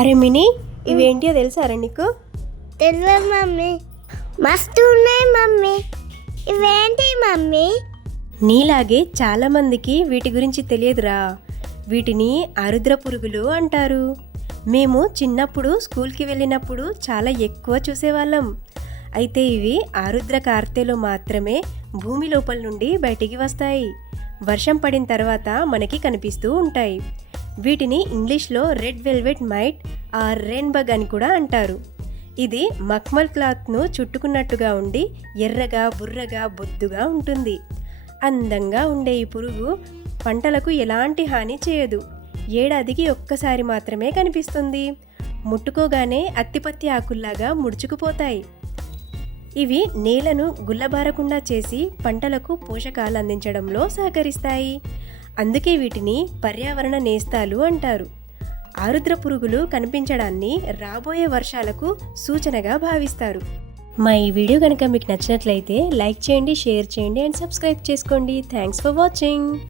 అరే మినీ, ఇవేంటియో తెలుసారా నీకు? తెలియదు మమ్మీ. మస్తు ఉన్నాయి మమ్మీ. ఇవేంటి మమ్మీ? నీలాగే చాలామందికి వీటి గురించి తెలియదురా. వీటిని ఆరుద్ర పురుగులు అంటారు. మేము చిన్నప్పుడు స్కూల్కి వెళ్ళినప్పుడు చాలా ఎక్కువ చూసేవాళ్ళం. అయితే ఇవి ఆరుద్ర కార్తెలో మాత్రమే భూమి లోపల నుండి బయటికి వస్తాయి. వర్షం పడిన తర్వాత మనకి కనిపిస్తూ ఉంటాయి. వీటిని ఇంగ్లీష్లో రెడ్ వెల్వెట్ మైట్ ఆర్ రెయిన్బగ్ అని కూడా అంటారు. ఇది మక్మల్ క్లాత్ను చుట్టుకున్నట్టుగా ఉండి ఎర్రగా బుర్రగా బొద్దుగా ఉంటుంది. అందంగా ఉండే ఈ పురుగు పంటలకు ఎలాంటి హాని చేయదు. ఏడాదికి ఒక్కసారి మాత్రమే కనిపిస్తుంది. ముట్టుకోగానే అత్తిపత్తి ఆకుల్లాగా ముడుచుకుపోతాయి. ఇవి నేలను గుల్లబారకుండా చేసి పంటలకు పోషకాలు అందించడంలో సహకరిస్తాయి. అందుకే వీటిని పర్యావరణ నేస్తాలు అంటారు. ఆరుద్ర పురుగులు కనిపించడాన్ని రాబోయే వర్షాలకు సూచనగా భావిస్తారు. మా ఈ వీడియో కనుక మీకు నచ్చినట్లయితే లైక్ చేయండి, షేర్ చేయండి అండ్ సబ్స్క్రైబ్ చేసుకోండి. Thanks for watching.